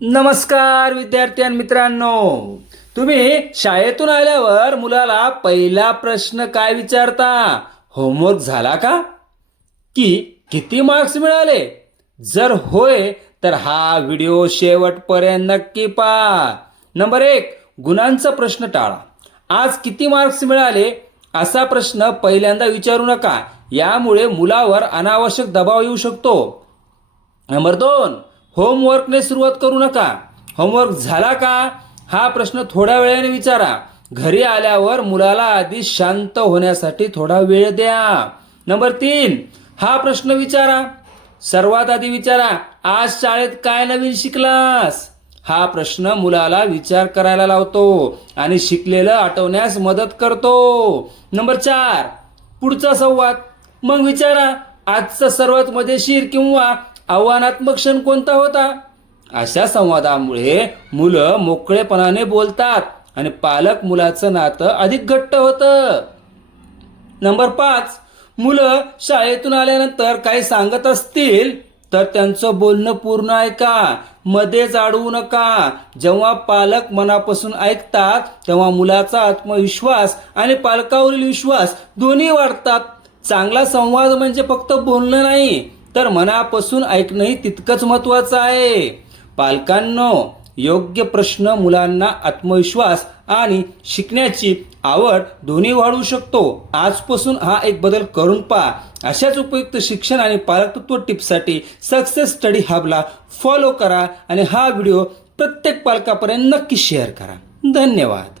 नमस्कार विद्यार्थी आणि मित्रांनो, तुम्ही शाळेतून आल्यावर मुलाला पहिला प्रश्न काय विचारता? होमवर्क झाला का? की किती मार्क्स मिळाले? जर होय तर हा व्हिडिओ शेवटपर्यंत नक्की पहा. नंबर 1, गुणांचा प्रश्न टाळा. आज किती मार्क्स मिळाले असा प्रश्न पहिल्यांदा विचारू नका. यामुळे मुलावर अनावश्यक दबाव येऊ शकतो. नंबर 2, होमवर्कने सुरुवात करू नका. होमवर्क झाला का हा प्रश्न थोड्या वेळाने विचारा. घरी आल्यावर मुलाला आधी शांत होण्यासाठी थोडा वेळ द्या. नंबर 3, हा प्रश्न विचारा. सर्वात आधी विचारा, आज शाळेत काय नवीन शिकलास? हा प्रश्न मुलाला विचार करायला लावतो आणि शिकलेलं आठवण्यास मदत करतो. नंबर 4, पुढचा संवाद. मग विचारा, आजचा सर्वात मजेशीर किंवा आव्हानात्मक क्षण कोणता होता? अशा संवादामुळे मुलं मोकळेपणाने बोलतात आणि पालक मुलाचं नातं अधिक घट्ट होतं. नंबर 5, मुलं शाळेतून आल्यानंतर काही सांगत असतील तर त्यांचं बोलणं पूर्ण ऐका, मध्येच अडवू नका. जेव्हा पालक मनापासून ऐकतात तेव्हा मुलाचा आत्मविश्वास आणि पालकावरील विश्वास दोन्ही वाढतात. चांगला संवाद म्हणजे फक्त बोलणं नाही, तर मनापासून ऐकणंही तितकंच महत्त्वाचं आहे. पालकांनो, योग्य प्रश्न मुलांना आत्मविश्वास आणि शिकण्याची आवड दोन्ही वाढवू शकतो. आजपासून हा एक बदल करून पहा. अशाच उपयुक्त शिक्षण आणि पालकत्व टिप्ससाठी सक्सेस स्टडी हबला फॉलो करा आणि हा व्हिडिओ प्रत्येक पालकापर्यंत नक्की शेअर करा. धन्यवाद.